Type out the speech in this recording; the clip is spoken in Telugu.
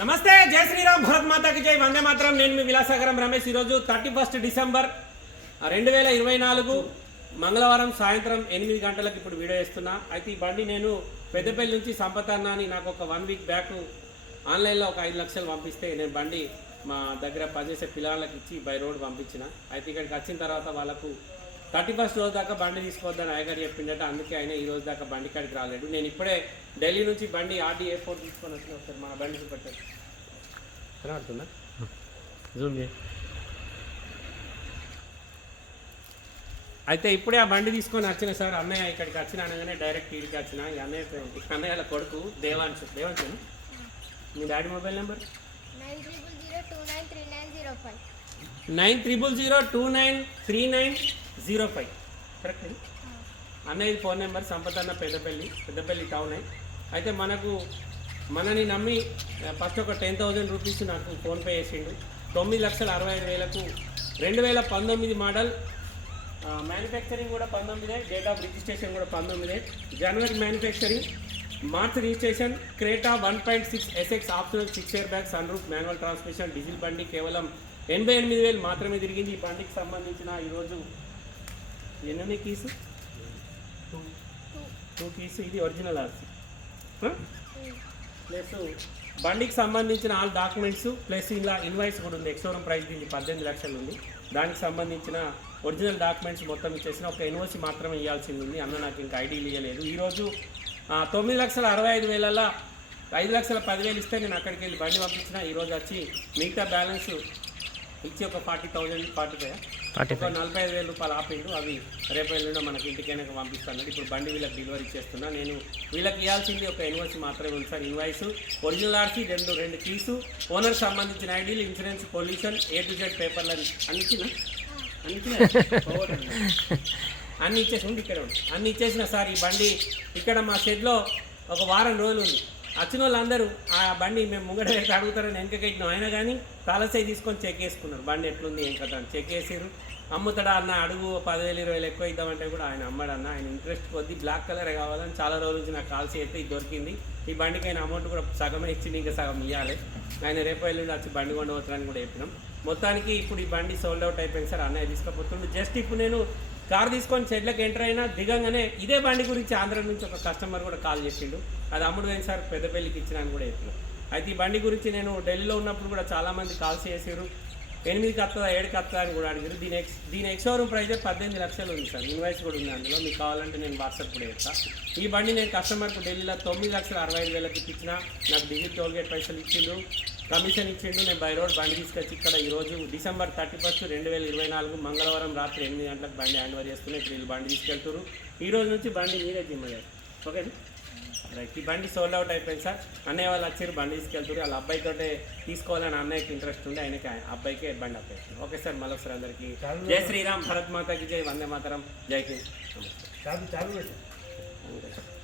నమస్తే జై శ్రీరామ్ భరత్ మాతాకి జై. వందే మాత్రం. నేను మీ విలాసాగరం రమేష్. ఈరోజు థర్టీ ఫస్ట్ డిసెంబర్ రెండు వేల ఇరవై నాలుగు మంగళవారం సాయంత్రం ఎనిమిది గంటలకు ఇప్పుడు వీడియో వేస్తున్నా అయితే ఈ బండి నేను పెద్దపల్లి నుంచి సంపత్ నాకు ఒక వన్ వీక్ బ్యాక్ ఆన్లైన్లో ఒక ఐదు లక్షలు పంపిస్తే నేను బండి మా దగ్గర పనిచేసే పిల్లలకి ఇచ్చి బై రోడ్ పంపించిన. అయితే ఇక్కడికి వచ్చిన తర్వాత వాళ్ళకు థర్టీ ఫస్ట్ రోజు దాకా బండి తీసుకోవద్దని అయ్యగారు చెప్పిండట అందుకే ఆయన ఈ రోజు దాకా బండి కాడికి రాలేడు నేను ఇప్పుడే ఢిల్లీ నుంచి బండి ఆర్డీ ఎయిర్పోర్ట్ తీసుకొని వచ్చిన ఒకసారి మన బండి చూపెట్టారు కనబడుతుందా? జూమ్ చేయి. అయితే ఇప్పుడే ఆ బండి తీసుకొని వచ్చిన సార్ అన్నయ్య ఇక్కడికి వచ్చిన అనగానే డైరెక్ట్ ఇక్కడికి వచ్చిన. ఈ అన్నయ్య అన్నయ్యల కొడుకు దేవాంశు దేవాంశు మీ daddy mobile number? Nine triple zero two nine three nine zero five. Nine triple zero two nine three nine zero five. Correct అన్నయ్య ఫోన్ నెంబర్ సంపదన్న పెద్దపల్లి పెద్దపల్లి టౌన్ అయితే మనకు మనని నమ్మి ఫస్ట్ ఒక టెన్ థౌజండ్ రూపీస్ నాకు ఫోన్పే చేసిండు. తొమ్మిది లక్షల అరవై ఐదు వేలకు రెండు వేల పంతొమ్మిది మోడల్ మ్యానుఫ్యాక్చరింగ్ కూడా పంతొమ్మిదే డేట్ ఆఫ్ రిజిస్ట్రేషన్ కూడా పంతొమ్మిదే. జనవరి manufacturing March registration Creta one point six SX optional six airbag sunroof manual transmission diesel బండి కేవలం ఎనభై ఎనిమిది వేలు మాత్రమే తిరిగింది. ఈ బండికి సంబంధించిన ఈరోజు ఎన్ని కీస్ టూ టూ కీస్ ఇది ఒరిజినల్ ఆర్సీ. ప్లస్ బండికి సంబంధించిన ఆల్ డాక్యుమెంట్స్ ప్లస్ ఇలా ఇన్వాయిస్ కూడా ఉంది. ఎక్స్టోరం ప్రైస్ దీనికి పద్దెనిమిది లక్షలు ఉంది. దానికి సంబంధించిన ఒరిజినల్ డాక్యుమెంట్స్ మొత్తం ఇచ్చేసిన ఒక ఇన్వాయిస్ మాత్రమే ఇవ్వాల్సింది ఉంది. అన్న నాకు ఇంకా ఐడి ఇవ్వలేదు ఈరోజు తొమ్మిది లక్షల అరవై ఐదు వేలలో ఐదు లక్షల పదివేలు ఇస్తే నేను అక్కడికి వెళ్ళి బండి పంపించిన. ఈరోజు వచ్చి మిగతా బ్యాలెన్స్ ఇచ్చి ఒక ఫార్టీ థౌజండ్ ఫార్టీ ఫైవ్ ఒక నలభై ఐదు వేల రూపాయలు ఆపిండు అవి రేపు ఎల్లుండో మనకి ఇంటికైనా పంపిస్తాను ఇప్పుడు బండి వీళ్ళకి డెలివరీ చేస్తున్నా. నేను వీళ్ళకి ఇవ్వాల్సింది ఒక ఇన్వాయిస్ మాత్రమే ఉంది సార్. ఇన్వాయిస్ ఒరిజినల్ ఆర్సీ రెండు రెండు కీసు ఓనర్ సంబంధించిన ఐడీలు insurance pollution A to Z పేపర్లు అన్ని ఇచ్చిన? అన్ని ఇచ్చేసి ఉంది ఇక్కడ అన్ని ఇచ్చేసిన సార్ ఈ బండి. ఇక్కడ మా షెడ్లో ఒక వారం రోజులు ఉంది. వచ్చిన వాళ్ళందరూ ఆ బండి మేము ముంగడ పెట్టి అడుగుతారని వెనకకి ఇట్టినాం అయినా కానీ తలసై తీసుకొని చెక్ వేసుకున్నారు. బండి ఎట్లుంది ఏం కదా అని చెక్ వేసారు అమ్ముతాడా అన్న అడుగు పదివేలు ఇరవై ఎక్కువ ఇద్దామంటే కూడా ఆయన అమ్మాడన్న ఆయన ఇంట్రెస్ట్ కొద్ది బ్లాక్ కలర్ కావాలని చాలా రోజుల నుంచి నాకు కాల్స్ అయితే ఇది దొరికింది. ఈ బండికి ఆయన అమౌంట్ కూడా సగమే ఇచ్చింది ఇంకా సగం ఇవ్వాలి ఆయన రేపు ఎల్లుండి వచ్చి బండి కొండవచ్చారని కూడా చెప్పినాం. మొత్తానికి ఇప్పుడు ఈ బండి సోల్డ్ అవుట్ అయిపోయింది సార్ అన్నయ్య తీసుకుపోతుండు. జస్ట్ ఇప్పుడు నేను కార్ తీసుకొని చెట్లకు ఎంటర్ అయినా దిగంగానే ఇదే బండి గురించి ఆంధ్ర నుంచి ఒక కస్టమర్ కూడా కాల్ చేసిండు. అది అమ్ముడు పోయింది సార్ పెద్దపల్లికి ఇచ్చిన అని కూడా చెప్పిన. అయితే ఈ బండి గురించి నేను ఢిల్లీలో ఉన్నప్పుడు కూడా చాలామంది కాల్స్ చేసారు ఎనిమిదికి వస్తుందా ఏడుకి వస్తుందా అని కూడా అడిగారు. దీని ఎక్స్ దీని ఎక్స్షోరూమ్ ప్రైస్ పద్దెనిమిది లక్షలు ఉంది సార్. ఇన్వాయిస్ కూడా ఉంది అందులో. మీకు కావాలంటే నేను వాట్సాప్ కూడా చేస్తా. ఈ బండి నేను కస్టమర్కు ఢిల్లీలో తొమ్మిది లక్షల అరవై ఐదు వేలకు ఇచ్చిన నాకు డిజిట్ టోల్గేట్ పైసలు ఇచ్చిండు కమిషన్ ఇచ్చిండు నేను బై రోడ్ బండి తీసుకొచ్చి ఇక్కడ ఈరోజు డిసెంబర్ థర్టీ ఫస్ట్ రెండు వేల ఇరవై నాలుగు మంగళవారం రాత్రి ఎనిమిది గంటలకు బండి హ్యాండ్ ఓవర్ చేసుకుని ఇప్పుడు వీళ్ళు బండి తీసుకెళ్తారు ఈ రోజు నుంచి బండి మీరే జిమ్మయ్యారు ఓకే రైట్ ఈ బండి సోల్డ్ అవుట్ అయిపోయింది సార్. అన్నయ్య వాళ్ళు వచ్చారు బండి తీసుకెళ్తారు వాళ్ళ అబ్బాయితోటే తీసుకోవాలని అన్నయ్యకి ఇంట్రెస్ట్ ఉండి ఆయనకి అబ్బాయికి బండి అప్పేస్తుంది ఓకే సార్ మళ్ళొకసారి అందరికీ జై శ్రీరామ్. భరత్ మాతాకి జై. వందే మాతరం. జై హింద్. చాలు చాలు.